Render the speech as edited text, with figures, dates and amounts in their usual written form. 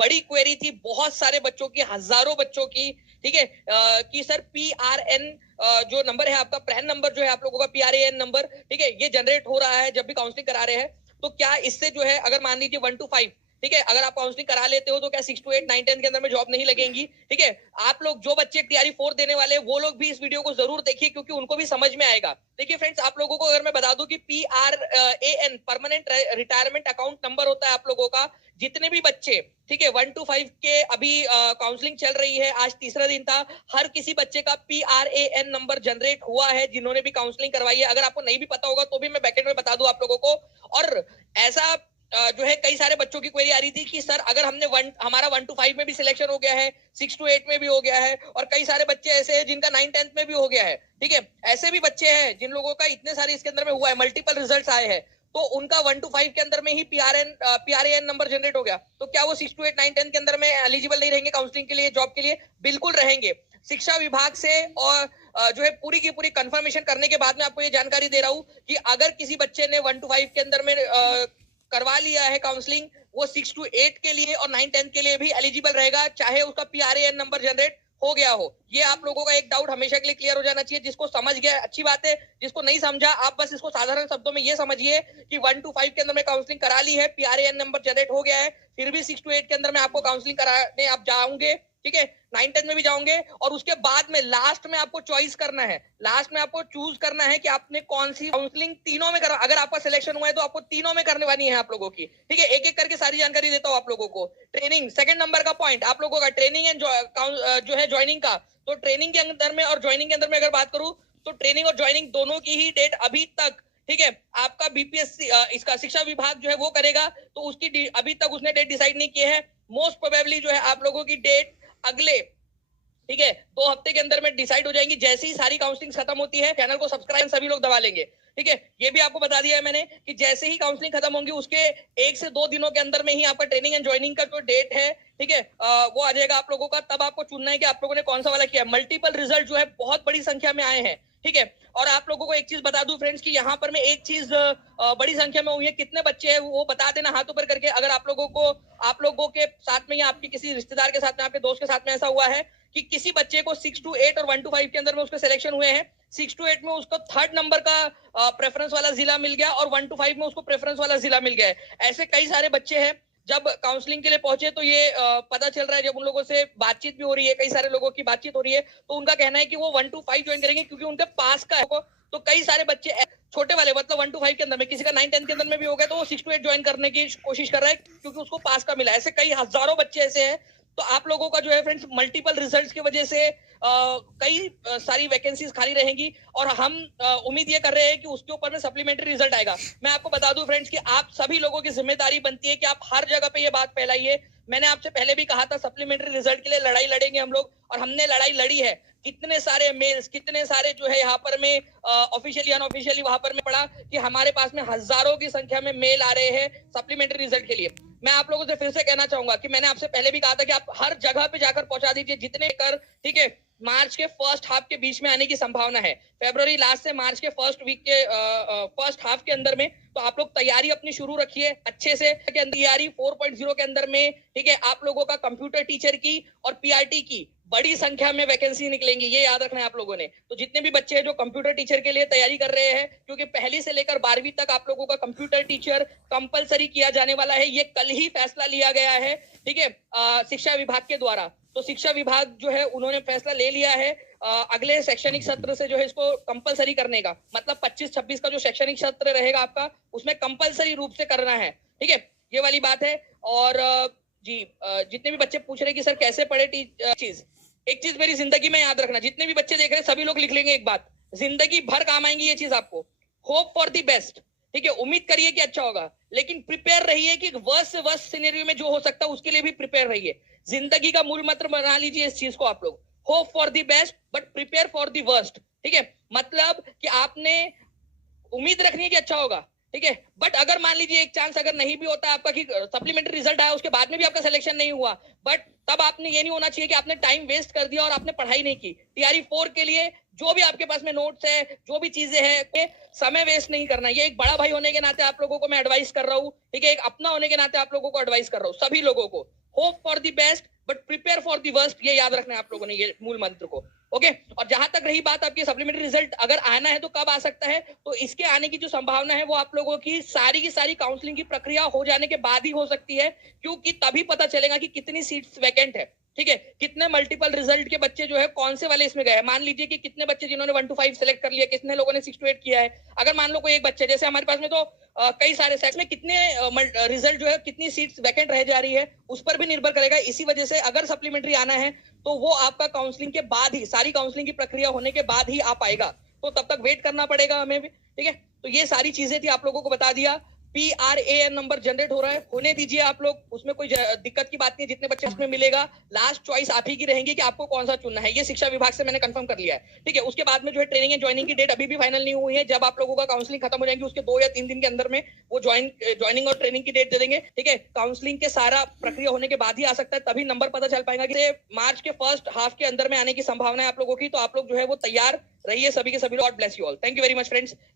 बड़ी क्वेरी थी बहुत सारे बच्चों की, हजारों बच्चों की, ठीक है, कि सर PRN जो नंबर है आपका, प्रैन नंबर जो है आप लोगों का, PRAN नंबर, ठीक है, ये जनरेट हो रहा है जब भी काउंसलिंग करा रहे हैं, तो क्या इससे जो है अगर मान लीजिए 1 to 5, ठीक है, अगर आप काउंसलिंग करा लेते हो तो क्या 6 to 8 9 10 के अंदर में जॉब नहीं लगेंगी? ठीक है, आप लोग जो बच्चे TRE 4 देने वाले वो लोग भी इस वीडियो को जरूर देखिए, क्योंकि उनको भी समझ में आएगा। देखिए फ्रेंड्स, आप लोगों को अगर मैं बता दूं कि PRAN permanent retirement account number होता है आप लोगों का, जितने भी बच्चे, ठीक है, 1 to 5 के अभी काउंसलिंग चल रही है, आज तीसरा दिन था, हर किसी बच्चे का PRAN नंबर जनरेट हुआ है जिन्होंने भी काउंसलिंग करवाई है। अगर आपको नहीं भी पता होगा तो भी मैं बैकेंड में बता दूं आप लोगों को। और ऐसा जो है कई सारे बच्चों की क्वेरी आ रही थी कि सर अगर हमारा 1 to 5 में भी सिलेक्शन हो गया है, 6 to 8 में भी हो गया है, और कई सारे बच्चे ऐसे हैं जिनका 9 10th में भी हो गया है, ठीक है, ऐसे भी बच्चे हैं जिन लोगों का इतने सारे इसके अंदर में हुआ है, मल्टीपल रिजल्ट्स आए हैं, तो उनका 1 to 5 के अंदर में ही PRAN नंबर जनरेट हो गया, तो क्या वो 6 to 8 9 10 के अंदर में एलिजिबल नहीं रहेंगे काउंसलिंग के लिए, जॉब के लिए? बिल्कुल रहेंगे। शिक्षा विभाग से और जो है पूरी की पूरी कंफर्मेशन करने के बाद में आपको ये जानकारी दे रहा हूं कि अगर किसी बच्चे ने 1 to 5 के अंदर में करवा लिया है काउंसलिंग, वो 6 to 8 के लिए और 9 10 के लिए भी एलिजिबल रहेगा, चाहे उसका PRAN नंबर जनरेट हो गया हो। ये आप लोगों का एक डाउट हमेशा के लिए क्लियर हो जाना चाहिए। जिसको समझ गया अच्छी बात है, जिसको नहीं समझा आप बस इसको साधारण शब्दों में ये समझिए कि 1 to 5 के अंदर में काउंसलिंग करा ली है, PRAN नंबर जनरेट हो गया है, फिर भी 6 to 8 के अंदर में आपको काउंसलिंग कराने आप जाओगे, ठीक है, 9 10 में भी जाओगे, और उसके बाद में लास्ट में आपको चॉइस करना है, लास्ट में आपको चूज करना है कि आपने कौन सी काउंसलिंग तीनों में करा। अगर आपका सिलेक्शन हुआ है तो आपको तीनों में करने वाली है आप लोगों की, ठीक है, एक एक करके सारी जानकारी देता हूं आप लोगों को। ट्रेनिंग, सेकंड नंबर का पॉइंट आप लोगों का, ट्रेनिंग एंड जो है ज्वाइनिंग का, तो ट्रेनिंग के अंदर में और ज्वाइनिंग के अंदर में अगर बात करूं तो ट्रेनिंग और ज्वाइनिंग दोनों की ही डेट अभी तक, ठीक है, आपका BPSC इसका शिक्षा विभाग जो है वो करेगा, तो उसकी अभी तक उसने डेट डिसाइड नहीं की है। मोस्ट प्रोबेबली जो है आप लोगों की डेट अगले, ठीक है, 2 हफ्ते के अंदर में डिसाइड हो जाएंगी। जैसे ही सारी काउंसलिंग खत्म होती है, चैनल को सब्सक्राइब सभी लोग दबा लेंगे, ठीक है, ये भी आपको बता दिया है मैंने कि जैसे ही काउंसलिंग खत्म होंगी उसके 1 से 2 दिनों के अंदर में ही आपका ट्रेनिंग एंड ज्वाइनिंग का जो डेट है, ठीक है, वो आ जाएगा आप लोगों का। तब आपको चुनना है कि आप लोगों ने कौन सा वाला किया। मल्टीपल रिजल्ट जो है बहुत बड़ी संख्या में आए हैं, ठीक है, और आप लोगों को एक चीज बता दूं फ्रेंड्स कि यहाँ पर मैं एक चीज बड़ी संख्या में हुई है, कितने बच्चे हैं वो बता देना हाथ ऊपर करके। अगर आप लोगों के साथ में या आपके किसी रिश्तेदार के साथ में, आपके दोस्त के साथ में ऐसा हुआ है कि किसी बच्चे को 6 to 8 और 1 to 5 के अंदर में उसके सिलेक्शन हुए हैं, 6 to 8 में उसको 3rd नंबर का प्रेफरेंस वाला जिला मिल गया और 1 to 5 में उसको प्रेफरेंस वाला जिला मिल गया है। ऐसे कई सारे बच्चे हैं। जब काउंसलिंग के लिए पहुंचे तो ये पता चल रहा है, जब उन लोगों से बातचीत भी हो रही है, कई सारे लोगों की बातचीत हो रही है, तो उनका कहना है कि वो 1 to 5 ज्वाइन करेंगे क्योंकि उनके पास का है। तो कई सारे बच्चे छोटे वाले, मतलब 1 to 5 के अंदर में, किसी का 9 10 के अंदर में भी हो गया तो वो 6 to 8 ज्वाइन करने की कोशिश कर रहा है क्योंकि उसको पास का मिला। ऐसे कई हजारों बच्चे ऐसे हैं। तो आप लोगों का जो है फ्रेंड्स, मल्टीपल रिजल्ट्स की वजह से कई सारी वैकेंसीज खाली रहेंगी और हम उम्मीद ये कर रहे हैं कि उसके ऊपर में सप्लीमेंट्री रिजल्ट आएगा। मैं आपको बता दूं फ्रेंड्स कि आप सभी लोगों की जिम्मेदारी बनती है कि आप हर जगह पे ये बात फैलाइए। मैंने आपसे पहले भी कहा था सप्लीमेंट्री रिजल्ट के लिए लड़ाई लड़ेंगे हम लोग, और हमने लड़ाई लड़ी है। कितने सारे मेल्स, कितने सारे जो है यहाँ पर में ऑफिशियली अनऑफिशियली वहां पर में पड़ा कि हमारे पास में हजारों की संख्या में मेल आ रहे हैं सप्लीमेंट्री रिजल्ट के लिए। मैं आप लोगों से फिर से कहना चाहूंगा कि मैंने आपसे पहले भी कहा था कि आप हर जगह पे जाकर पहुंचा दीजिए जितने कर, ठीक है, मार्च के फर्स्ट हाफ के बीच में आने की संभावना है। फरवरी लास्ट से मार्च के फर्स्ट वीक के फर्स्ट हाफ के अंदर में, तो आप लोग तैयारी अपनी शुरू रखिए अच्छे से। तैयारी 4.0 के अंदर में, ठीक है, आप लोगों का कंप्यूटर टीचर की और PRT की बड़ी संख्या में वैकेंसी निकलेंगी, ये याद रखना है आप लोगों ने। तो जितने भी बच्चे हैं जो कंप्यूटर टीचर के लिए तैयारी कर रहे हैं, क्योंकि पहली से लेकर 12वीं तक आप लोगों का कंप्यूटर टीचर कंपलसरी किया जाने वाला है, ये कल ही फैसला लिया गया है, ठीक है, शिक्षा विभाग के द्वारा। तो शिक्षा विभाग जो है उन्होंने फैसला ले लिया है अगले शैक्षणिक सत्र से जो है इसको कंपलसरी करने का, मतलब 25-26 का जो शैक्षणिक सत्र रहेगा आपका, उसमें कंपलसरी रूप से करना है, ठीक है, ये वाली बात है। और जी जितने भी बच्चे पूछ रहे कि सर कैसे पढ़े चीज, एक चीज मेरी जिंदगी में याद रखना, जितने भी बच्चे देख रहे हैं सभी लोग लिख लेंगे एक बात, जिंदगी भर काम आएंगी ये चीज आपको। होप फॉर द बेस्ट, ठीक है, उम्मीद करिए कि अच्छा होगा, लेकिन प्रिपेयर रहिए कि वर्स्ट से वर्स्ट सिनेरियो में जो हो सकता है उसके लिए भी प्रिपेयर रहिए। जिंदगी का मूल मंत्र बना लीजिए इस चीज को आप लोग, hope for the best but prepare for the worst, ठीक है, मतलब कि आपने उम्मीद रखनी है कि अच्छा होगा, ठीक है, बट अगर मान लीजिए एक चांस अगर नहीं भी होता आपका कि सप्लीमेंट्री रिजल्ट आया उसके बाद में भी आपका सिलेक्शन नहीं हुआ, बट तब आपने ये नहीं होना चाहिए कि आपने टाइम वेस्ट कर दिया और आपने पढ़ाई नहीं की। TRE 4 के लिए जो भी आपके पास में नोट्स है, जो भी चीजें हैं, समय वेस्ट नहीं करना। ये एक बड़ा भाई होने के नाते आप लोगों को मैं एडवाइस कर रहा हूँ, ठीक है, एक अपना होने के नाते आप लोगों को एडवाइस कर रहा हूँ, सभी लोगों को। Hope for the best but prepare for the worst, ये याद रखना है आप लोगों ने, ये मूल मंत्र को। ओके और जहां तक रही बात आपकी सप्लीमेंट्री रिजल्ट अगर आना है तो कब आ सकता है, तो इसके आने की जो संभावना है वो आप लोगों की सारी काउंसलिंग की प्रक्रिया हो जाने के बाद ही हो सकती है, क्योंकि तभी पता चलेगा कि कितनी सीट्स वैकेंट है, ठीक है, कितने मल्टीपल रिजल्ट के बच्चे जो है कौन से वाले इसमें गए। मान लीजिए कि कितने बच्चे जिन्होंने 1 to 5 सेलेक्ट कर लिया, कितने लोगों ने 6 to 8 किया है। अगर मान लो कोई एक बच्चे, जैसे हमारे पास में तो कई सारे सेक्स में कितने रिजल्ट जो है, कितनी सीट्स वैकेंट रह जा रही है, उस पर भी निर्भर करेगा। इसी वजह से अगर सप्लीमेंट्री आना है तो वो आपका काउंसलिंग के बाद ही, सारी काउंसलिंग की प्रक्रिया होने के बाद ही आ पाएगा, तो तब तक वेट करना पड़ेगा हमें भी, ठीक है। तो ये सारी चीजें थी, आप लोगों को बता दिया। PRAN नंबर जनरेट हो रहा है, होने दीजिए आप लोग, उसमें कोई दिक्कत की बात नहीं, जितने बच्चे उसमें मिलेगा, लास्ट चॉइस आप ही की रहेंगी कि आपको कौन सा चुनना है। ये शिक्षा विभाग से मैंने कंफर्म कर लिया है, ठीक है। उसके बाद में जो है ट्रेनिंग एंड ज्वाइनिंग की डेट अभी भी फाइनल नहीं हुई है। जब आप लोगों का काउंसलिंग खत्म हो जाएगी उसके 2 या 3 दिन के अंदर में वो ज्वाइनिंग और ट्रेनिंग की डेट दे देंगे, ठीक है। काउंसलिंग के सारा प्रक्रिया होने के बाद ही आ सकता है, तभी नंबर पता चल पाएगा कि मार्च के फर्स्ट हाफ के अंदर में आने की संभावना है आप लोगों की। तो आप लोग जो है वो तैयार रहिए, सभी के सभी। God bless you all, thank you very much friends, ठीक है।